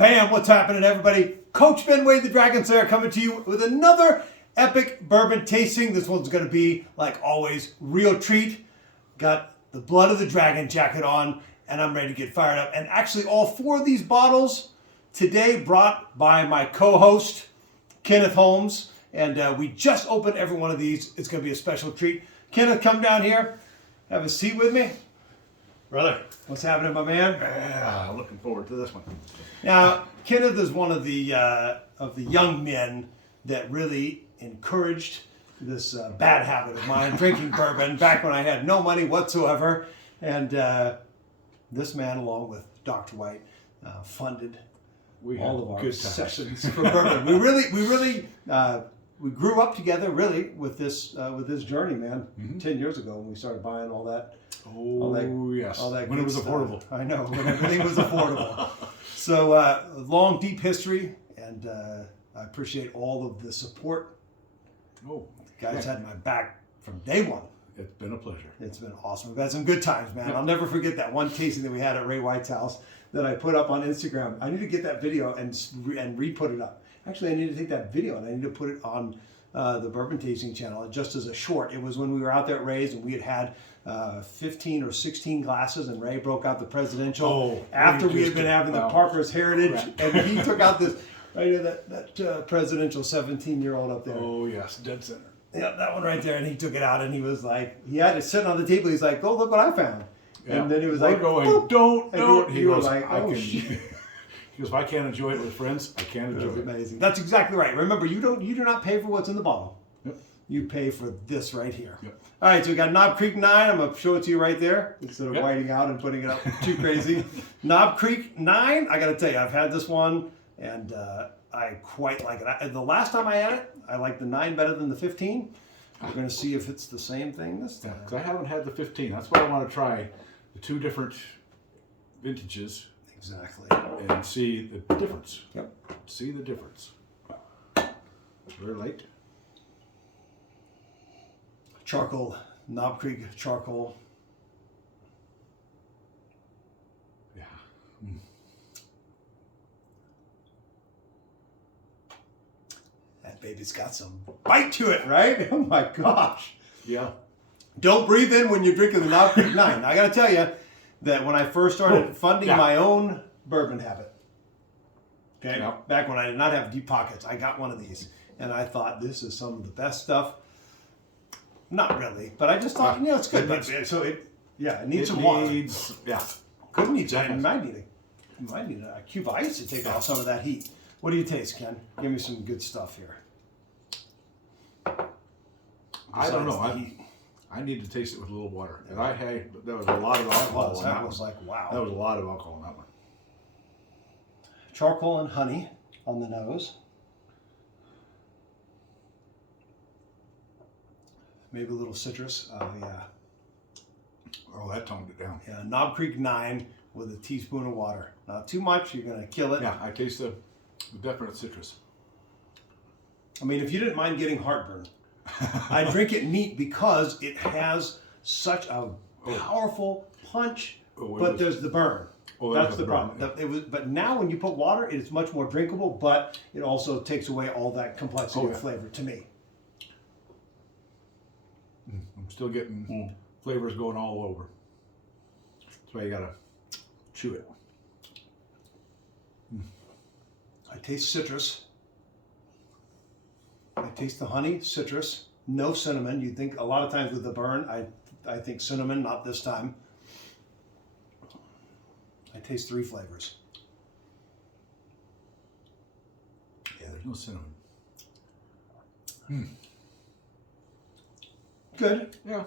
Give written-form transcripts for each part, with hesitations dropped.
Bam, what's happening, everybody? Coach Ben Wade, the Dragon Slayer, coming to you with another epic bourbon tasting. This one's going to be, like always, real treat. Got the Blood of the Dragon jacket on, and I'm ready to get fired up. And actually, all four of these bottles today brought by my co-host, Kenneth Holmes. And we just opened every one of these. It's going to be a special treat. Kenneth, come down here. Have a seat with me. Brother. What's happening, my man? Yeah, looking forward to this one. Now, Kenneth is one of the young men that really encouraged this bad habit of mine, drinking bourbon, back when I had no money whatsoever. And this man, along with Dr. White, funded all of our sessions for bourbon. We grew up together, really, with this journey, man. Mm-hmm. 10 years ago, when we started buying all that. Yes. All that when it was stuff. affordable. I know, when everything was affordable. So, long, deep history, and I appreciate all of the support. Oh, you guys had my back from day one. It's been a pleasure. It's been awesome. We've had some good times, man. I'll never forget that one tasting that we had at Ray White's house that I put up on Instagram. I need to get that video and re-put it up. Actually, I need to take that video and I need to put it on the Bourbon Tasting channel just as a short. It was when we were out there at Ray's and we had 15 or 16 glasses, and Ray broke out the presidential after we had been having the Parker's Heritage, and he took out this that presidential 17-year-old up there. Oh yes, dead center. Yeah, that one right there, and he took it out, and he was like, he had it sitting on the table. He's like, "Oh, look what I found!" Yeah. And then he was We're like, going, "Boop." don't. He goes like, "Oh shit." He goes, if I can't enjoy it with friends, I can't enjoy it. Amazing. That's exactly right. Remember, you do not pay for what's in the bottle. Yep. You pay for this right here. Yep. All right, so we got Knob Creek 9. I'm going to show it to you right there instead of whiting out and putting it up too crazy. Knob Creek 9, I got to tell you, I've had this one, and I quite like it. The last time I had it, I liked the 9 better than the 15. We're going to see if it's the same thing this time. Yeah, because I haven't had the 15. That's why I want to try the two different vintages. Exactly. And see the difference. Yep. See the difference. It's very light. Charcoal, Knob Creek charcoal. Yeah. Mm. That baby's got some bite to it, right? Oh my gosh. Yeah. Don't breathe in when you're drinking the Knob Creek 9. I got to tell you that when I first started funding my own bourbon habit, back when I did not have deep pockets, I got one of these. And I thought, this is some of the best stuff. Not really, but I just thought, it's good. It needs some water. Could need some. It might need a cube of ice to take off some of that heat. What do you taste, Ken? Give me some good stuff here. I don't know. I need to taste it with a little water. And there was a lot of alcohol in that. That was like, wow. That was a lot of alcohol in that one. Charcoal and honey on the nose. Maybe a little citrus. Yeah. Oh, that toned it down. Yeah, Knob Creek 9 with a teaspoon of water. Not too much, you're going to kill it. Yeah, I taste the definite citrus. I mean, if you didn't mind getting heartburn, I drink it neat because it has such a powerful punch, but there's the burn. That's the problem. Yeah. But now when you put water, it's much more drinkable, but it also takes away all that complexity of flavor to me. I'm still getting flavors going all over. That's why you gotta chew it. I taste citrus. I taste the honey, citrus, no cinnamon. You think a lot of times with the burn, I think cinnamon, not this time. I taste 3 flavors. Yeah, there's no cinnamon. Good. Yeah,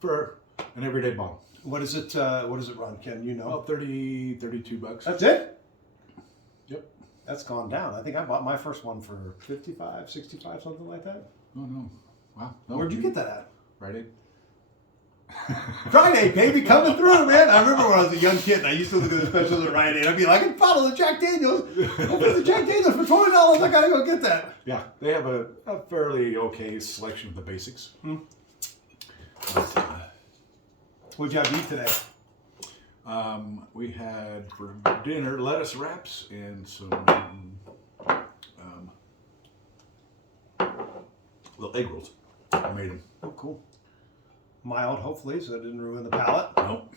for an everyday bottle. What does it run, Ken? You know? About $32. That's it? Yep. That's gone down. I think I bought my first one for $55, $65, something like that. Oh, no. Wow. No, Where'd you get that at? Friday. Friday, baby, coming through, man. I remember when I was a young kid and I used to look at the specials at Rite Aid. I'd be like, a bottle of Jack Daniels. Open the Jack Daniels for $20. I gotta go get that. Yeah, they have a fairly okay selection of the basics. But, What'd you have to eat today? We had for dinner lettuce wraps and some little egg rolls. I made them. Oh, cool. Mild, hopefully, so it didn't ruin the palate. Nope.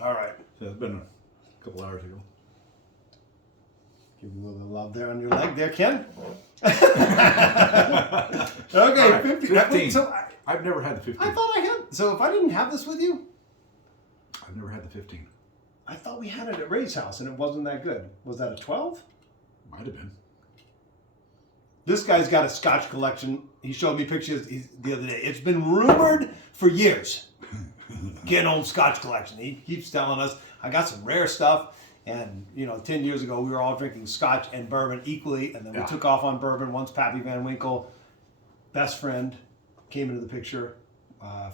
All right. So it's been a couple hours ago. Give you a little bit of love there on your leg there, Ken. Okay, Right, 15. So I've never had the 15. I thought I had. So if I didn't have this with you, I've never had the 15. I thought we had it at Ray's house and it wasn't that good. Was that a 12? Might have been. This guy's got a Scotch collection. He showed me pictures the other day. It's been rumored for years. Ken Holmes Scotch collection. He keeps telling us, I got some rare stuff. And, 10 years ago, we were all drinking Scotch and bourbon equally. And then we took off on bourbon once Pappy Van Winkle, best friend, came into the picture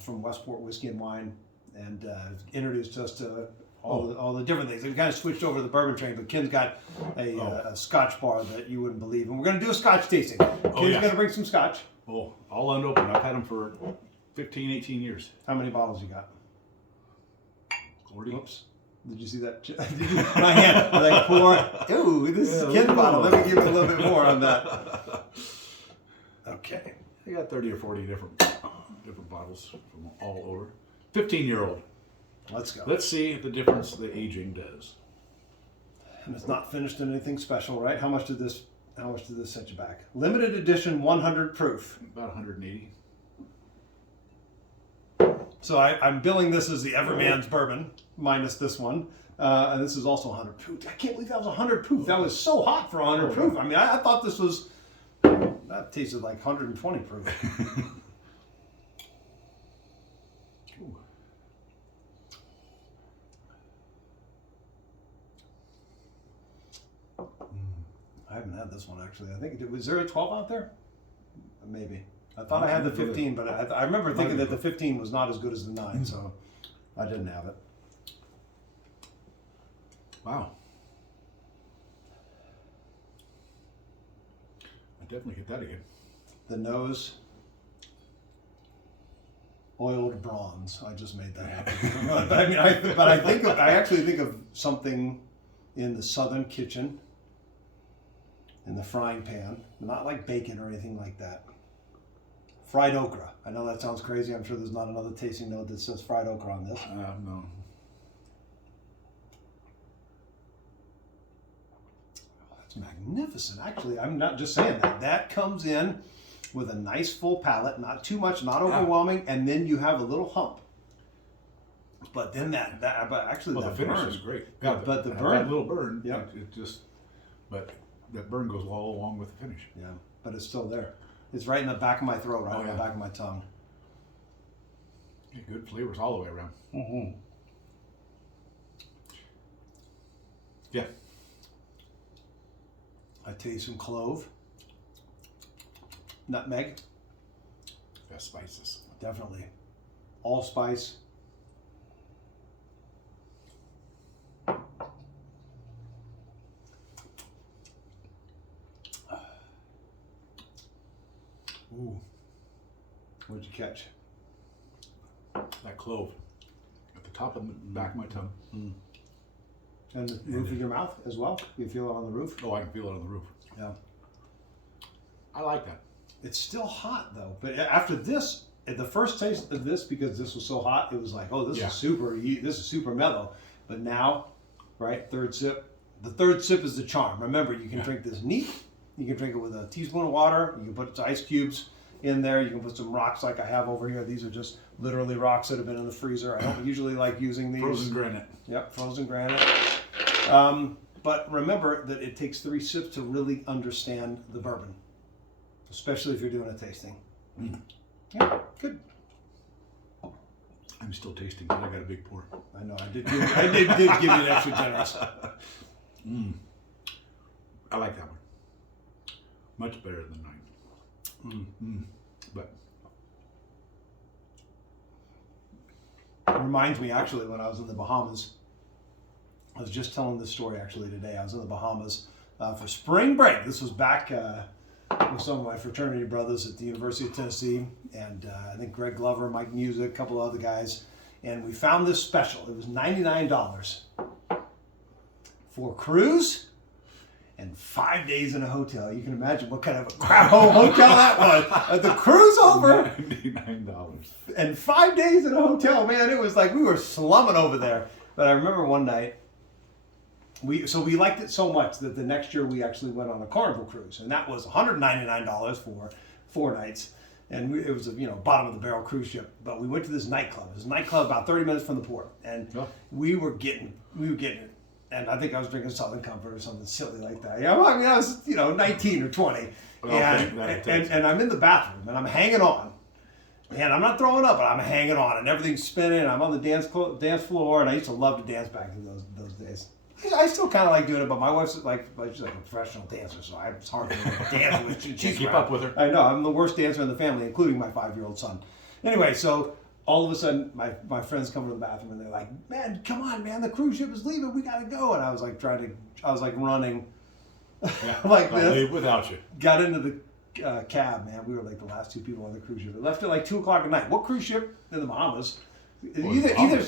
from Westport Whiskey and Wine and introduced us to all the different things. We kind of switched over to the bourbon train, but Ken's got a Scotch bar that you wouldn't believe. And we're going to do a Scotch tasting. Ken's going to bring some Scotch. Oh, all unopened. I've had them for 15, 18 years. How many bottles you got? 40. Whoops. Did you see that? My hand. I like pour. Ooh, this is Ken's bottle. Let me give you a little bit more on that. Okay. I got 30 or 40 different bottles from all over. 15-year-old. Let's go. Let's see the difference the aging does. And it's not finished in anything special, right? How much did this set you back? Limited edition 100 proof. About 180. So I'm billing this as the Everman's bourbon, minus this one. And this is also 100 proof. I can't believe that was 100 proof. That was so hot for 100 proof. I mean, I thought this was, that tasted like 120 proof. I haven't had this one actually. I think was there a 12 out there? Maybe. I thought I had the 15, but I remember thinking that the 15 was not as good as the 9, so I didn't have it. Wow. I definitely get that again. The nose, oiled bronze. I just made that happen. I actually think of something in the southern kitchen, in the frying pan, not like bacon or anything like that. Fried okra. I know that sounds crazy. I'm sure there's not another tasting note that says fried okra on this. No. Oh, that's magnificent. Actually, I'm not just saying that. That comes in with a nice full palate, not too much, not overwhelming, and then you have a little hump. But then that the finish burn is great. Yeah, but the burn, that little burn, yeah, but that burn goes all along with the finish. Yeah, but it's still there. It's right in the back of my throat, right in the back of my tongue. Yeah, good flavors all the way around. Mm-hmm. Yeah. I taste some clove, nutmeg. Yeah, spices. Definitely. Allspice. Ooh. What'd you catch? That clove at the top of the back of my tongue. Mm. And the roof of your mouth as well? You feel it on the roof? Oh, I can feel it on the roof. Yeah. I like that. It's still hot though. But after this, the first taste of this, because this was so hot, it was like, oh, this is super mellow. But now, right, third sip. The third sip is the charm. Remember, you can drink this neat. You can drink it with a teaspoon of water. You can put ice cubes in there. You can put some rocks like I have over here. These are just literally rocks that have been in the freezer. I don't usually like using these. Frozen granite. Yep, frozen granite. But remember that it takes 3 sips to really understand the bourbon, especially if you're doing a tasting. Mm. Yeah, good. I'm still tasting, but I got a big pour. I know. I did give you an extra generous. I like that one. Much better than 9. But reminds me actually when I was in the Bahamas. I was just telling this story actually today. I was in the Bahamas for spring break. This was back with some of my fraternity brothers at the University of Tennessee, and I think Greg Glover, Mike Music, a couple of other guys. and we found this special. It was $99 for a cruise and 5 days in a hotel. You can imagine what kind of a crap hole hotel that was. The cruise over, $99, and 5 days in a hotel. Man, it was like we were slumming over there. But I remember one night, we liked it so much that the next year we actually went on a Carnival cruise, and that was $199 for 4 nights. And it was a bottom of the barrel cruise ship. But we went to this nightclub. It was a nightclub about 30 minutes from the port, and we were getting it. And I think I was drinking Southern Comfort or something silly like that. I was 19 or 20, and I'm in the bathroom and I'm hanging on. And I'm not throwing up, but I'm hanging on, and everything's spinning. And I'm on the dance floor, and I used to love to dance back in those days. I still kind of like doing it, but my wife's she's like a professional dancer, so it's hard to dance with. Can't keep up with her. I know, I'm the worst dancer in the family, including my 5-year-old son. Anyway, so all of a sudden, my friends come to the bathroom, and they're like, "Man, come on, man, the cruise ship is leaving. We gotta go." And I was like running, like this. Leave without you. Got into the cab, man. We were like the last 2 people on the cruise ship. It left at like 2 o'clock at night. What cruise ship in the Bahamas? Either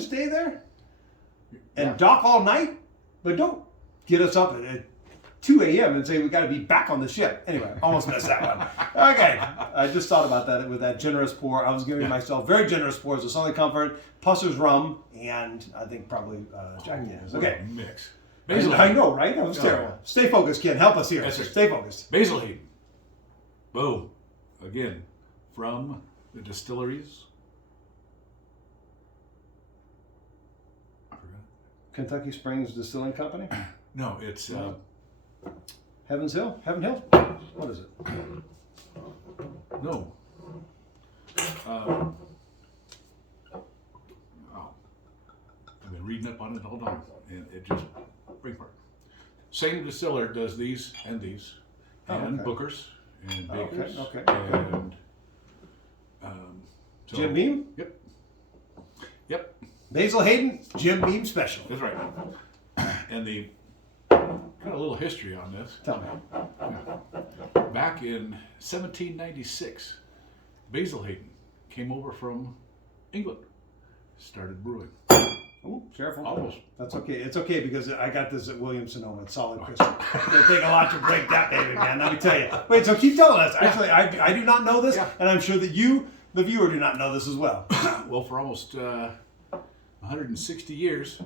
stay there and dock all night, but don't get us up at 2 a.m. and say we got to be back on the ship. Anyway, almost missed that one. Okay, I just thought about that with that generous pour. I was giving myself very generous pours of Southern Comfort, Pusser's rum, and I think probably Jack Daniels. Okay. Mix. I know, right? That was terrible. Stay focused, Ken. Help us here. Stay focused. Basil Hayden. Boom. Again, from the distilleries. I forgot. Kentucky Springs Distilling Company? No, it's Heaven's Hill? Heaven Hill? What is it? no. I've been reading up on it all the time, and it just brings part. Same distiller does these, and Booker's, and Baker's, and so, Jim Beam? Yep. Basil Hayden, Jim Beam Special. That's right. And the kind of little history on this. Tell me. Back in 1796, Basil Hayden came over from England, started brewing. Ooh, careful. Almost. That's okay. It's okay because I got this at Williams-Sonoma. It's solid crystal. It'll take a lot to break that baby, man. Let me tell you. Wait, so keep telling us. Actually, I do not know this, and I'm sure that you, the viewer, do not know this as well. Well, for almost 160 years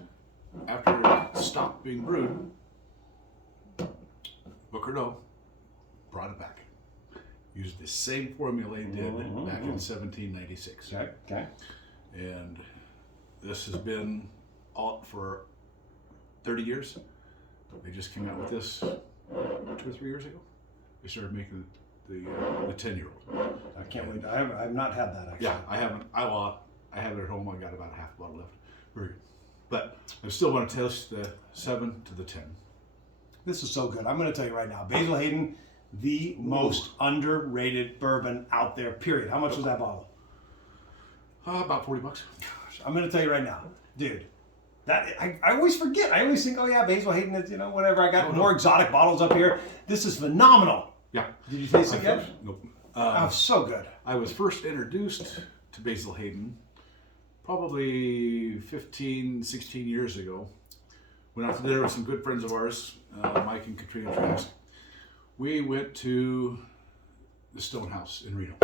after it stopped being brewed, Booker No brought it back. Used the same formula he did back in 1796. Okay. And this has been out for 30 years. They just came out with this 2 or 3 years ago. They started making the 10-year-old. I can't wait. I've not had that actually. Yeah, I haven't. I have it at home. I got about half a bottle left. Very good. But I still want to taste the 7 to the 10. This is so good. I'm going to tell you right now. Basil Hayden, the most underrated bourbon out there, period. How much was that bottle? About $40. I'm going to tell you right now. Dude, that I always forget. I always think, oh yeah, Basil Hayden, whatever. I got more exotic bottles up here. This is phenomenal. Yeah. Did you taste it yet? Nope. Oh, so good. I was first introduced to Basil Hayden probably 15, 16 years ago. Went out to dinner with some good friends of ours, Mike and Katrina Trask. We went to the Stone House in Reno.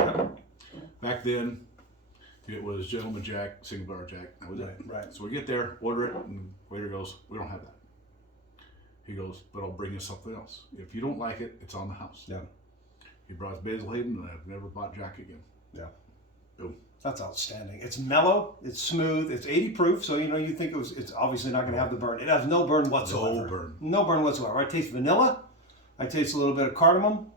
Back then, it was Gentleman Jack, Single Bar Jack. That was it. Right. So we get there, order it, and the waiter goes, "We don't have that." He goes, "But I'll bring you something else. If you don't like it, it's on the house." Yeah. He brought us Basil Hayden, and I've never bought Jack again. Yeah. Boom. That's outstanding. It's mellow, it's smooth, it's 80 proof, so you think it's obviously not going to have the burn. It has no burn whatsoever. No burn whatsoever. I taste vanilla. I taste a little bit of cardamom.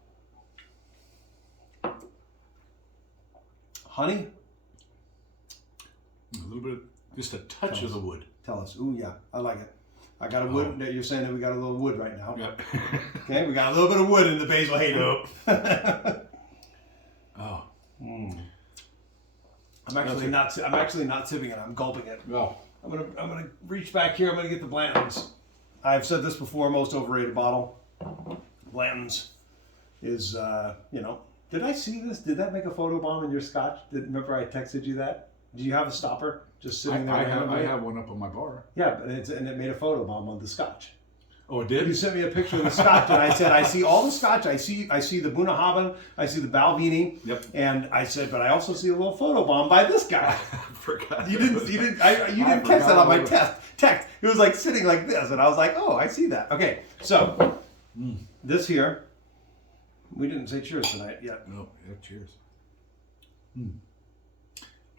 Honey. A little bit, just a touch of the wood. Tell us. Ooh, yeah, I like it. I got a wood. You're saying that we got a little wood right now. Yep. Okay, we got a little bit of wood in the Basil Hayden. Oh. Mm. I'm actually not sipping it. I'm gulping it. No. I'm gonna reach back here. I'm gonna get the Blanton's. I've said this before. Most overrated bottle. Blanton's is Did I see this? Did that make a photo bomb in your scotch? Remember I texted you that? Do you have a stopper just sitting there? I have one up on my bar. Yeah, but it made a photo bomb on the scotch. Oh, it did? You sent me a picture of the scotch, and I said, I see all the scotch. I see the Bunnahabhain, I see the Balvenie. Yep. And I said, but I also see a little photo bomb by this guy. Forgot. You didn't catch that on my text. It was like sitting like this, and I was like, oh, I see that. Okay, so this here, we didn't say cheers tonight yet. No, yeah, cheers.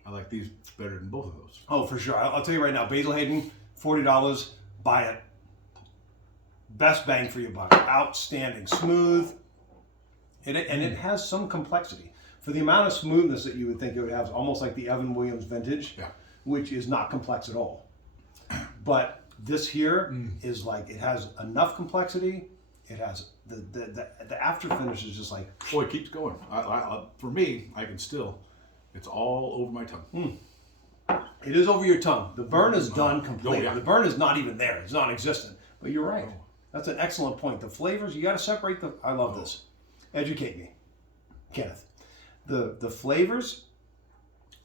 I like these better than both of those. Oh, for sure. I'll tell you right now, Basil Hayden, $40, buy it. Best bang for your buck. Outstanding. Smooth. And it has some complexity. For the amount of smoothness that you would think it would have, almost like the Evan Williams vintage, which is not complex at all. But this here is like, it has enough complexity. It has the after finish is just like... Oh, it keeps going. For me, I can still... It's all over my tongue. It is over your tongue. The burn is done completely. Oh, yeah. The burn is not even there. It's non-existent. But you're right. That's an excellent point. The flavors, you got to separate the... I love this. Educate me, Kenneth. The flavors,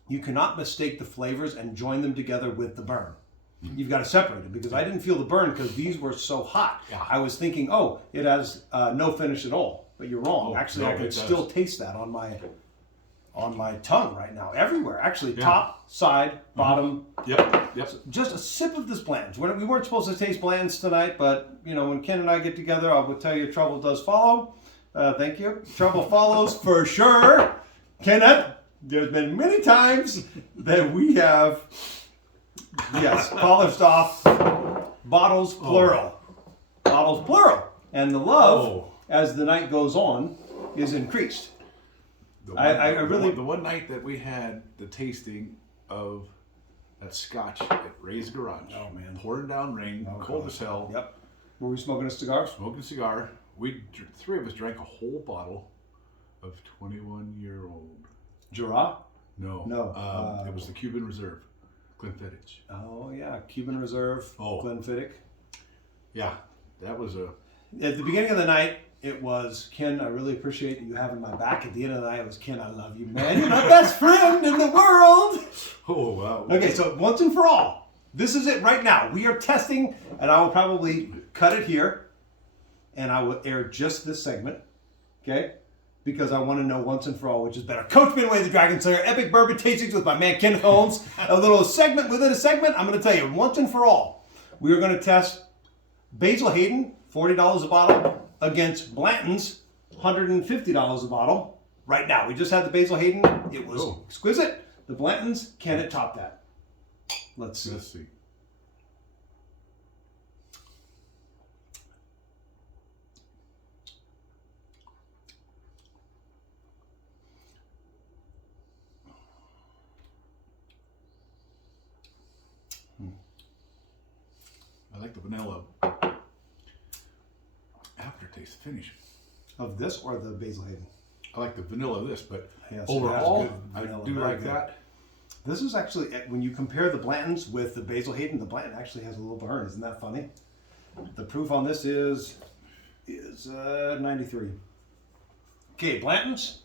you cannot mistake the flavors and join them together with the burn. You've got to separate it because I didn't feel the burn because these were so hot. Yeah. I was thinking, oh, it has no finish at all. But you're wrong. Oh, Actually, no, I can still taste that on my tongue right now. Everywhere. Actually, top, side, bottom. Yep. So just a sip of this Blanton's. We weren't supposed to taste Blanton's tonight, but you know, when Ken and I get together, I will tell you trouble does follow. Thank you. Trouble follows for sure. Kenneth, there's been many times that we have, polished off bottles plural. Bottles plural. And the love, as the night goes on, is increased. The one night that we had the tasting of that scotch at Ray's Garage. Oh, man. Pouring down rain, cold as hell. Yep. Were we smoking a cigar? Smoking a cigar. Three of us drank a whole bottle of 21-year-old. Jura? No. It was the Cuban Reserve, Glenfiddich. Oh, yeah. Cuban Reserve, Glenfiddich. Yeah, that was a... At the beginning of the night, it was, Ken, I really appreciate you having my back. At the end of the night, it was, Ken, I love you, man. You're my best friend in the world. Oh, wow. Okay, so once and for all, this is it right now. We are testing, and I will probably cut it here, and I will air just this segment, okay? Because I want to know once and for all which is better. Coach Midway, the Dragon Slayer, Epic Bourbon Tastings with my man Ken Holmes. A little segment within a segment. I'm going to tell you, once and for all, we are going to test Basil Hayden, $40 a bottle, against Blanton's, $150 a bottle. Right now, we just had the Basil Hayden. It was exquisite. The Blanton's, can it top that? Let's see. I like the vanilla aftertaste finish. Of this or the Basil Hayden? I like the vanilla of this, but Yes, overall, it has good I vanilla, do very like good. that. This is actually, when you compare the Blanton's with the Basil Hayden, the Blanton actually has a little burn. Isn't that funny? The proof on this is 93. Okay, Blanton's.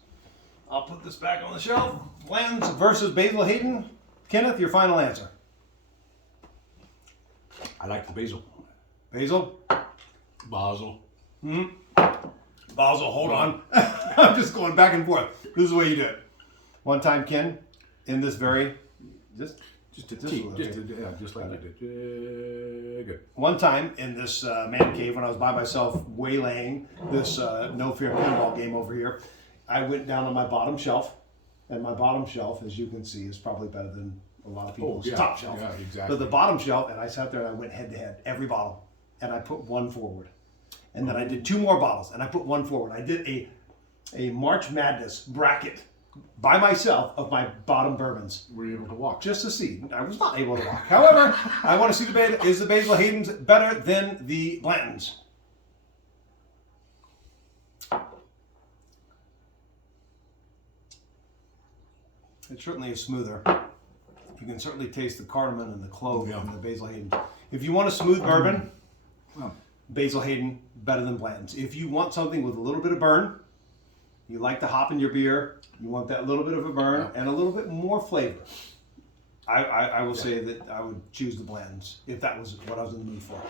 I'll put this back on the shelf. Blanton's versus Basil Hayden. Kenneth, your final answer. I like the basil. Basil? Basil. Basil, hold on. I'm just going back and forth. This is the way you do it. One time, Ken, in this very... Just like you did. Good. One time in this man cave when I was by myself waylaying this no fear pinball game over here, I went down on my bottom shelf, and my bottom shelf, as you can see, is probably better than a lot of people's top shelf. Yeah, exactly. But the bottom shelf, and I sat there and I went head to head, every bottle, and I put one forward. And then I did two more bottles, and I put one forward. I did a March Madness bracket by myself of my bottom bourbons. Were you able to walk? Just to see. I was not able to walk. However, I want to see is the Basil Hayden's better than the Blanton's? It certainly is smoother. You can certainly taste the cardamom and the clove in the Basil Hayden. If you want a smooth bourbon, Basil Hayden better than Blanton's. If you want something with a little bit of burn, You like the hop in your beer. You want that little bit of a burn and a little bit more flavor. I will say that I would choose the Blanton's if that was what I was in the mood for.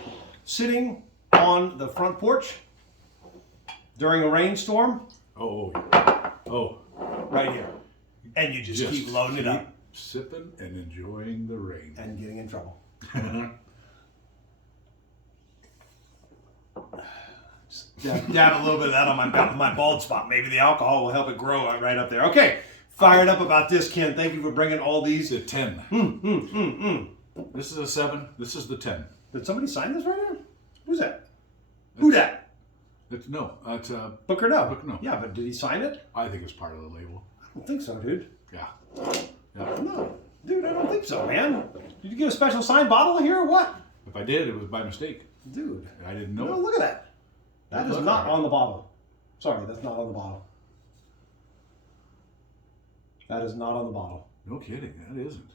Sitting on the front porch during a rainstorm. Oh. Right here. And you just keep loading it up. Sipping and enjoying the rain. And getting in trouble. Just dab a little bit of that on my bald spot. Maybe the alcohol will help it grow right up there. Okay. Fired up about this, Ken. Thank you for bringing all these. It's a 10. This is a 7. This is the 10. Did somebody sign this right now? Who's that? Who that? It's Booker No. Booker No. Yeah, but did he sign it? I think it's part of the label. I don't think so, dude. Yeah. No, dude, I don't think so, man. Did you get a special signed bottle here or what? If I did, it was by mistake. Dude. I didn't know. No, look at that. That is not on the bottle. Sorry, that's not on the bottle. That is not on the bottle. No kidding, that isn't.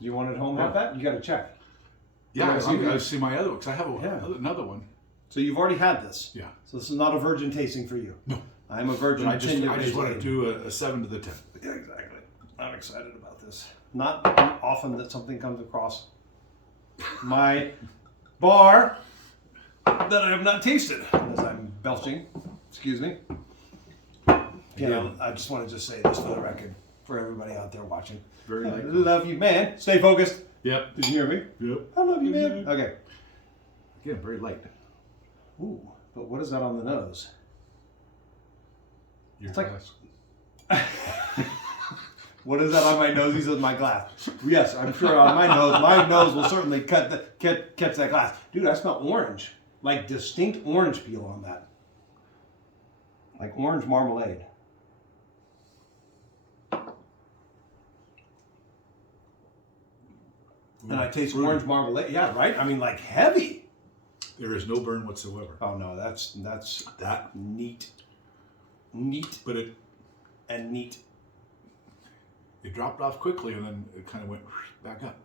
You want at home have that? You got to check. Yeah, I see my other one because I have another one. So you've already had this. Yeah. So this is not a virgin tasting for you. No. I'm a virgin. I just want to do a 7 to the 10. Yeah, exactly. I'm excited about this. Not often that something comes across my bar that I have not tasted as I'm belching. Excuse me. Yeah, I just want to say this for the record, for everybody out there watching. Very I love you, man. Stay focused. Yep. Did you hear me? Yep. I love you, man. Okay. Again, very light. Ooh, but what is that on the nose? Your It's glass. What is that on my nose? He says my glass. Yes, I'm sure on my nose. My nose will certainly catch that glass. Dude, I smell orange. Like distinct orange peel on that. Like orange marmalade. And I taste orange marmalade. Yeah, right? I mean, like heavy. There is no burn whatsoever. Oh, no, that's that neat. Neat. But it dropped off quickly and then it kind of went back up.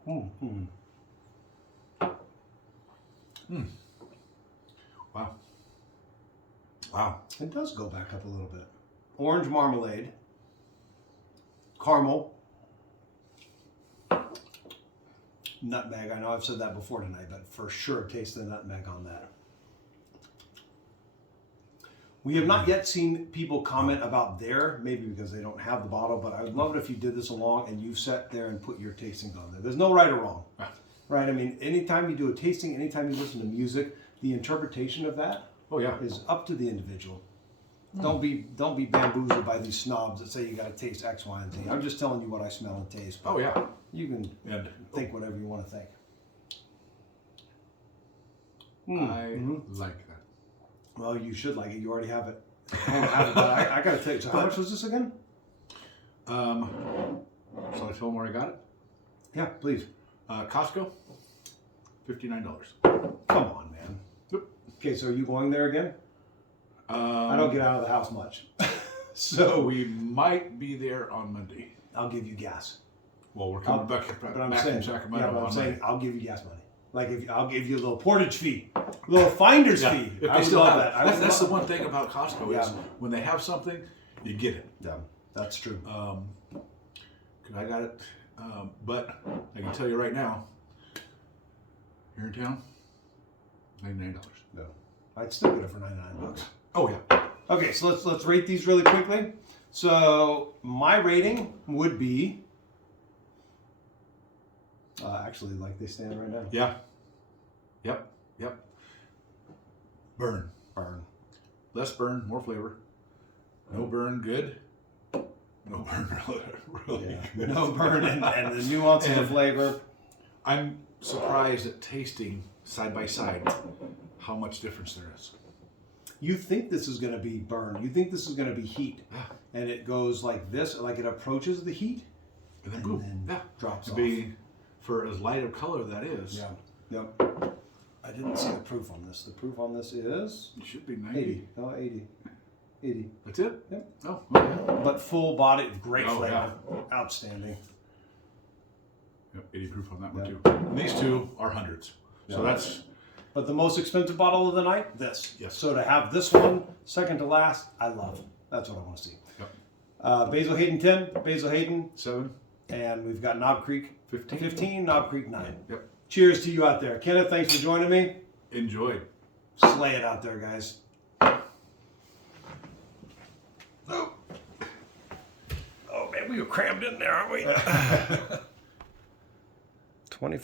Wow. Wow. It does go back up a little bit. Orange marmalade. Caramel. Nutmeg. I know I've said that before tonight, but for sure taste the nutmeg on that. We have not yet seen people comment about maybe because they don't have the bottle, but I would love it if you did this along and you sat there and put your tastings on there. There's no right or wrong, right? I mean, anytime you do a tasting, anytime you listen to music, the interpretation of that is up to the individual. Don't be bamboozled by these snobs that say you got to taste X, Y, and Z. I'm just telling you what I smell and taste. You can think whatever you want to think. I like that. Well, you should like it. You already have it. I got to tell you. So how much was this again? Shall I tell them where I got it? Yeah, please. Costco, $59. Come on, man. Yep. Okay, so are you going there again? I don't get out of the house much. So we might be there on Monday. I'll give you gas. Well, we're coming back from Sacramento. Yeah, but I'm saying I'll give you gas money. Like I'll give you a little portage fee, a little finder's fee. If they still have that. That's the one thing about Costco is when they have something, you get it. Yeah, that's true. I got it, but I can tell you right now, here in town, $99. No, I'd still get it for $99. Oh yeah. Okay, so let's rate these really quickly. So my rating would be. Actually, like they stand right now. Yeah. Yep. Burn. Less burn, more flavor. No burn, good. No burn, really good. No burn and the nuances of flavor. I'm surprised at tasting side by side how much difference there is. You think this is going to be burn. You think this is going to be heat. And it goes like this, like it approaches the heat. And then boom. Drops off. For as light of color that is. Yeah. Yep. I didn't see the proof on this. The proof on this is? It should be 90. 80. Oh, 80. 80. That's it? Yep. Oh, okay. But full body, great flavor. Yeah. Outstanding. Yep, 80 proof on that one too. And these two are hundreds. So that's But the most expensive bottle of the night, this. Yes. So to have this one, second to last, I love. That's what I want to see. Yep. Basil Hayden 10, Basil Hayden 7, and we've got Knob Creek 15, Knob Creek 9. Yep. Cheers to you out there. Kenneth, thanks for joining me. Enjoy. Slay it out there, guys. Oh, man, we were crammed in there, aren't we? 25.